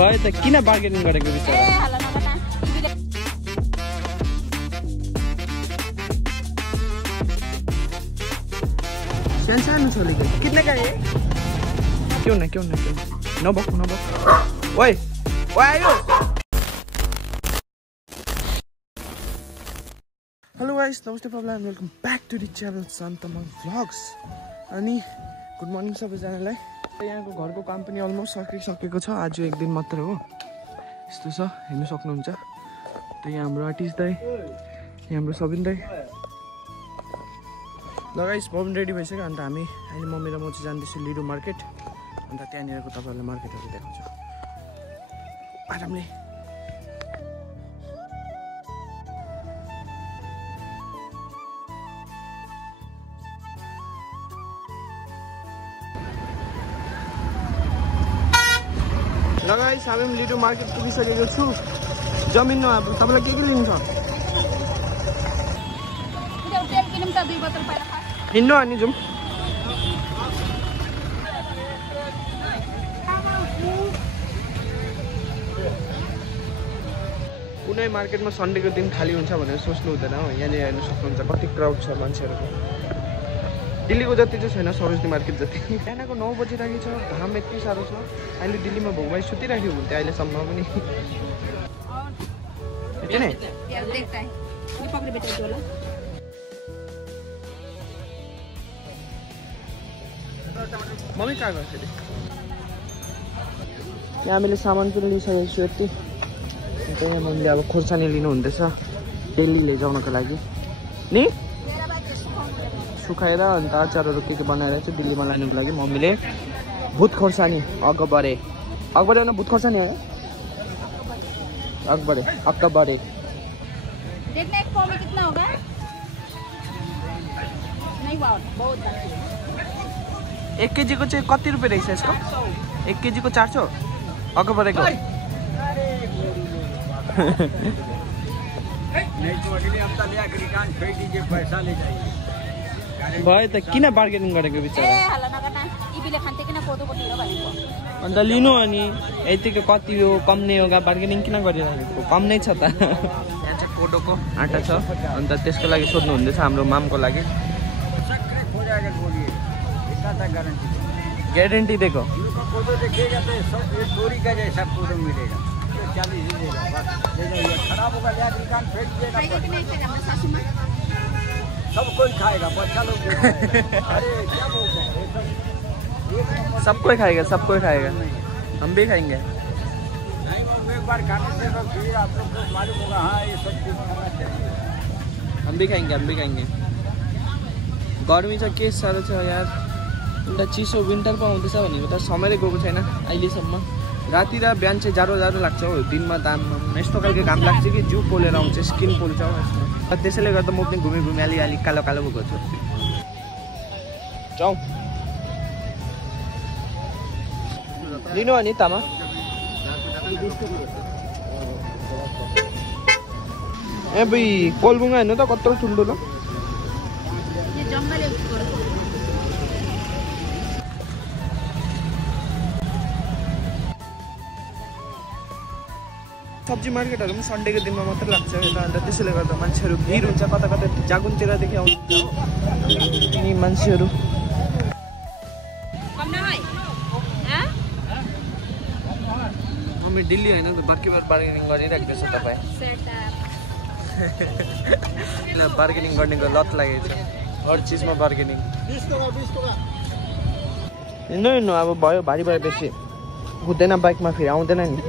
भयो त किन बार्गेनिङ गरेको बिचारा सानो छोरीको कितने का है क्यों ना नबक ओए आयो हेलो गाइस नमस्ते problem welcome back to the channel Santamang vlogs अनि गुड मर्निङ सबैजनालाई यहाँको घरको काम पनि अलमोस्ट सकिसकेको छ आज एक दिन मात्र हो यस्तो छ हेर्न सक्नुहुन्छ त यहाँ हाम्रो आर्टिस्ट दाइ यहाँ हाम्रो सबिन दाइ ल गाइस बबिन रेडी भइसक्यो अन्त हामी अहिले मम्मी र म चाहिँ जाँदैछु लिडो मार्केट अन्त त्यहाँनिरको तपाईँहरूलाई मार्केटहरू देखाउँछु आरामले ल गाइस हामी पनि लिडो मार्केट पुगिसकेको छु जमिन अब तपाईँलाई के लिनु छ हिँड्नु अनि जाउँ कुनै मार्केटमा सन्डेको दिन खाली हुन्छ भनेर सोच्नु हुँदैन हो यहाँनिर हेर्नु सक्नुहुन्छ कति क्राउड छ मान्छेहरूको दिल्लीको जति चाहिँ छैन सरोजनी मार्केट जति बिहानको 9 बजिराखेको छ घाम यति साह्रो छ अहिले दिल्लीमा भोगभाइ सुतिराख्यो हुन्थ्यो अहिलेसम्म पनि मम्मी कहाँ गर्छ अरे यहाँ हामीले सामान पनि लिइसकेको छु यति त्यहाँ मम्मीले अब खोर्सानी लिनु हुँदैछ डेली लैजाउनको लागि नि सुखाएर अन्त अचारहरू के बनाएर चाहिँ दिल्लीमा लानुको लागि मम्मीले भुत खोर्सानी अकबरे भने भुत खोर्सानी है अकबरे देखना एक पाव में कितना होगा नहीं बहुत 1 केजी को चाहिँ कति रुपियाँ रहेछ यसको 1 केजी को 400 अकबरेको भयो त किन बार्गेनिङ गरेको बिचारा अन्त लिनु अनि यतिको कति हो कम नै होगा बार्गेनिङ किन गरिरहेको कम नै छ त यहाँ चाहिँ कोडोको आँटा छ अन्त त्यसको लागि सोध्नु हुँदैछ हाम्रो मामको लागि गारंटी देखो फोटो देखिएगा तो चोरी का जैसा फोटो मिलेगा 40 दीजिएगा खराब होगा दुकान फेंक दिएगा सब कोई खाएगा बच्चा लोग अरे क्या बोलते हैं सब कोई खाएगा हम भी खाएंगे नहीं एक बार खाने से तो फिर आप लोग को मालूम होगा हाँ ये सब कुछ खाना चाहिए हम भी खाएंगे गर्मी छ के साह्रो छ यार अन्त चिसो विन्टरमा आउँदैछ भनेको त समयले गएको छैन अहिलेसम्म राति र बिहान चाहिँ जाडो लाग्छ हो दिनमा दाममा यस्तो खालको घाम लाग्छ कि जिउ पोलेर आउँछ स्किन पोल्छ हो यस्तो त्यसैले गर्दा म पनि घुमी अलि कालो भएको छु जाउँ लिनु अनि तामा ए भाइ कोलबुङा हेर्नु त कत्रो ठुल्ठुलो सब्जी मार्केटहरू पनि सन्डेको दिनमा मात्र लाग्छ यता अन्त त्यसैले गर्दा मान्छेहरू भिड हुन्छ कता जागुनतिरदेखि आउँछ अनि मान्छेहरू मम्मी दिल्ली होइन बर्किबर बार्गेनिङ गरिरहेको छ तपाईँ बार्गेनिङ गर्नेको लत लागेको छ हर चिजमा बार्गेनिङ हिँड्नु अब भयो भारी भयो बेसी हुँदैन बाइकमा फेरि आउँदैन नि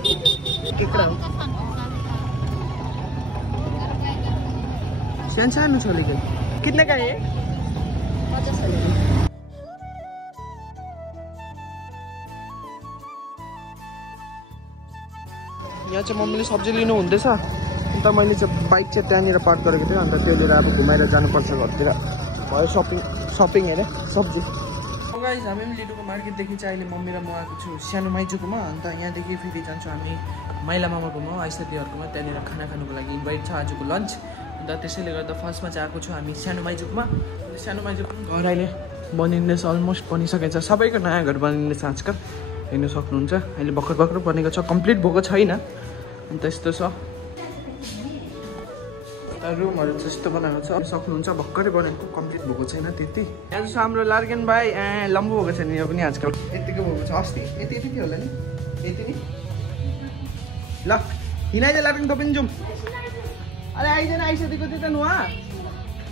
सानो छोरीको कितने का है यहाँ चाहिँ मम्मीले सब्जी लिनु हुँदैछ अन्त मैले चाहिँ बाइक चाहिँ त्यहाँनिर पार्क गरेको थिएँ अन्त त्यो लिएर अब घुमाएर जानुपर्छ घरतिर भयो सपिङ हेरेँ सब्जी गाइस हामी पनि लिडोको मार्केटदेखि चाहिँ अहिले मम्मी र म आएको छु सानो माइजूकोमा अन्त यहाँदेखि फेरि जान्छौँ हामी माइला मामाकोमा आइसाथीहरूकोमा त्यहाँनिर खाना खानुको लागि इन्भाइट छ आजको लन्च अन्त त्यसैले गर्दा फर्स्टमा चाहिँ आएको छु हामी सानो माइजूकोमा सानो माइजूको घर अहिले बनिँदैछ अलमोस्ट बनिसकेको छ सबैको नयाँ घर बनिँदैछ आजकल हेर्न सक्नुहुन्छ अहिले भर्खर भर्खर बनेको छ कम्प्लिट भएको छैन अन्त यस्तो छ रुमहरु चाहिँ यस्तो बनाएको छ सक्नुहुन्छ भर्खरै बनेको कम्प्लिट भएको छैन त्यति यहाँ चाहिँ हाम्रो लार्केन भाइ लम्बु भएको छैन यो पनि आजकल यतिकै भएको छ अस्ति यति यति थियो होला नि यति नि ल हिँडाइज लार्केन त पनि जाउँ अरे आइजन आइसकेको थियो त नुहा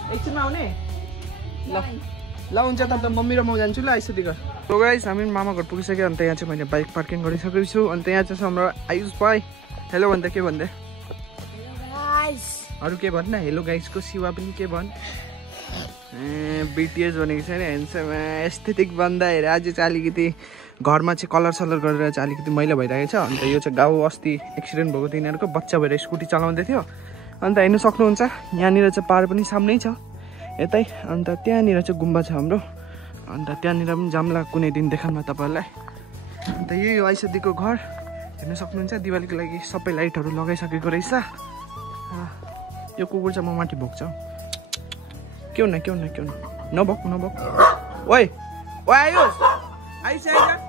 एकछिनमा आउने ल ल हुन्छ त मम्मी र म जान्छु ल आइसकेको सो गाइस हामी मामा घर पुगिसक्यो अन्त यहाँ चाहिँ मैले बाइक पार्किङ गरिसकेको छु अन्त यहाँ चाहिँ हाम्रो आयुष भाइ हेलो भन्दा के भन्दै अरू के भन्न हेलो गाइसको सिवा पनि के भन् बिटिएस भनेको छैन हेन्सम एस्थेटिक भन्दा हेरे आज चाहिँ अलिकति घरमा चाहिँ कलर सलर गरेर चाहिँ अलिकति मैला भइरहेको छ अन्त यो चाहिँ गाउँ अस्ति एक्सिडेन्ट भएको थियो यिनीहरूको बच्चा भएर स्कुटी चलाउँदै थियो अन्त हेर्नु सक्नुहुन्छ यहाँनिर चाहिँ पाहाड पनि सामनै छ यतै अन्त त्यहाँनिर चाहिँ गुम्बा छ हाम्रो अन्त त्यहाँनिर पनि जाम्ला कुनै दिन देखाउन तपाईँहरूलाई अन्त यही हो आइसकेको घर हेर्नु सक्नुहुन्छ दिवालीको लागि सबै लाइटहरू लगाइसकेको रहेछ यो कुकुर चाहिँ म माथि भोग्छ के हुन्न के हुन्न के हुन्न नभोक नभोक ओइ ओ आयुष आइसकेको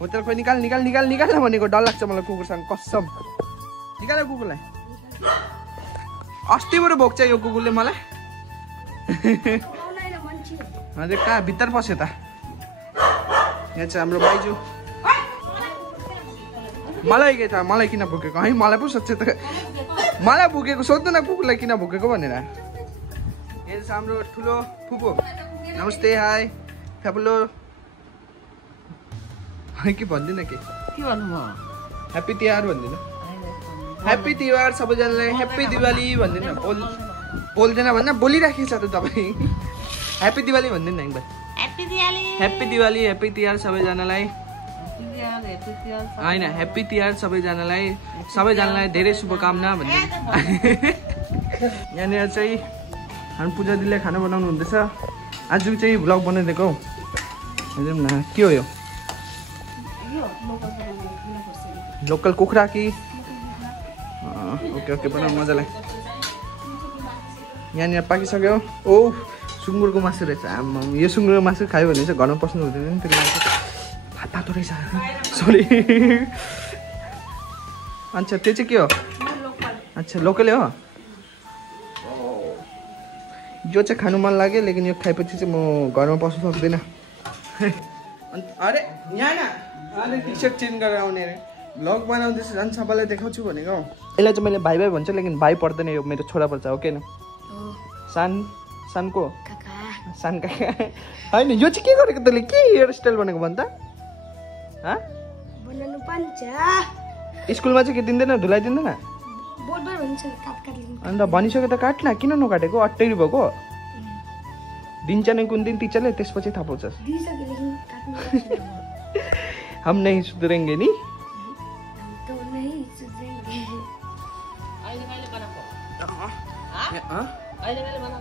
होटल खोइ निकाल निकाल निकाल निकाल न भनेको डर लाग्छ मलाई कुकुरसँग कसम निकाल कुकुरलाई अस्तिबाट भोग्छ यो कुकुरले मलाई हजुर कहाँ भित्र पस्यो त यहाँ चाहिँ हाम्रो बाइजू मलाई के थाहा मलाई किन भोकेको है मलाई पो सोध्छ त मलाई भोकेको सोध्नु न कुकुरलाई किन भोकेको भनेर यहाँ चाहिँ हाम्रो ठुलो फुपू नमस्ते हाई फ्यापुलो के भन्दिनँ के भन्नु म ह्याप्पी तिहार भन्दिनँ ह्याप्पी तिहार सबैजनालाई ह्याप्पी दिवाली भन्दिनँ बोल्दैन भन्दा बोलिराखेको छ त तपाईँ ह्याप्पी दिवाली भन्दिनँ एकबार ह्याप्पी दिवाली ह्याप्पी तिहार सबैजनालाई होइन ह्याप्पी तिहार सबैजनालाई धेरै शुभकामना भन्दिनँ यहाँनिर चाहिँ हामी पूजा दिदीले खाना बनाउनु हुँदैछ आज चाहिँ भ्लग बनाइदिएको हौ हजुर न के हो यो लोकल कुखुरा कि ओके ओके बनाउनु मजालाई यहाँनिर पाकिसक्यो ओ सुँगुरको मासु रहेछ आम्मा यो सुँगुरको मासु खायो भने चाहिँ घरमा पस्नु हुँदैन नि त्यो मासु तातो रहेछ सरी अच्छा त्यो चाहिँ के हो अच्छा लोकलै हो यो चाहिँ खानु मन लाग्यो लेकिन यो खाएपछि चाहिँ म घरमा पस्नु सक्दिनँ अरे यहाँ न अरे टी सर्ट चेन्ज गरेर आउने अरे भ्लग बनाउँदैछ झन् सबैलाई देखाउँछु भनेको यसलाई चाहिँ मैले भाइ भाइ भन्छु लेकिन भाइ पर्दैन यो मेरो छोरा पर्छ हो किन सानको सान काका होइन यो चाहिँ के गरेको तैँले के हेयर स्टाइल भनेको भन् त स्कुलमा चाहिँ के दिँदैन धुलाइदिँदैन अन्त भनिसक्यो त काट्ला किन नकाटेको अट्टैरी भएको दिन्छ नै कुन दिन टिचरले त्यसपछि थाहा पाउँछ हम नहीं सुधरेंगे नि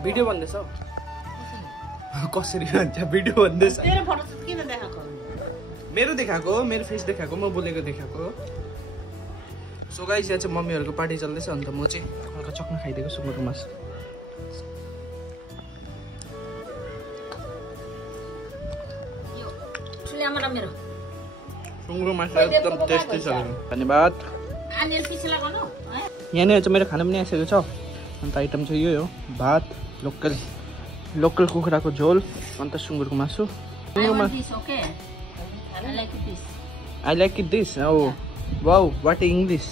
भिडियो भन्दैछ कसरी भन्छ भिडियो भन्दैछ मेरो देखाएको मेरो फेस देखाएको म बोलेको देखाएको सो गाइस यहाँ चाहिँ मम्मीहरूको पार्टी चल्दैछ अन्त म चाहिँ हल्का चक्न खाइदिएको सुँगुरको मासु सुँगुरको मासु एकदम टेस्टी छ धन्यवाद यहाँनिर चाहिँ मेरो खाना पनि आइसकेको छ अन्त आइटम चाहिँ यो हो भात लोकल कुखुराको झोल अन्त सुँगुरको मासु I like it this. Oh, wow, what English?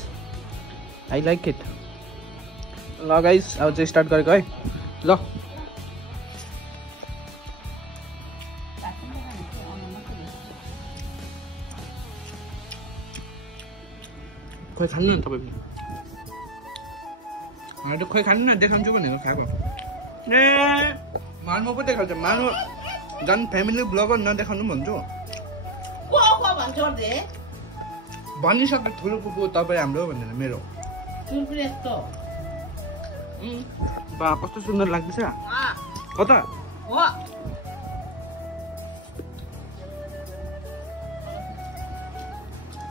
I like it. ल गाइस अब चाहिँ स्टार्ट गरेको है ल खोइ खानु न तपाईँ पनि होइन खोइ खानु न देखाउँछु भनेको खाएको ए मार्नु पो देखाउँछ मार्नु झन् फ्यामिली ब्लगर नदेखाउनु भन्छु भनिसक्यो ठुलो कुकुर तपाईँ हाम्रो भनेर मेरो बा कस्तो सुन्दर लाग्दैछ कता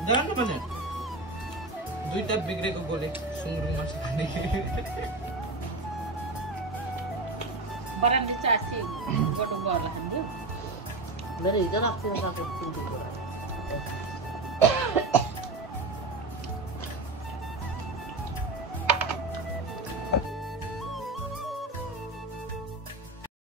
जानु भने दुईटा बिग्रेको गोले सुँगुरको मासु खाने मेरो हिजो अस्ति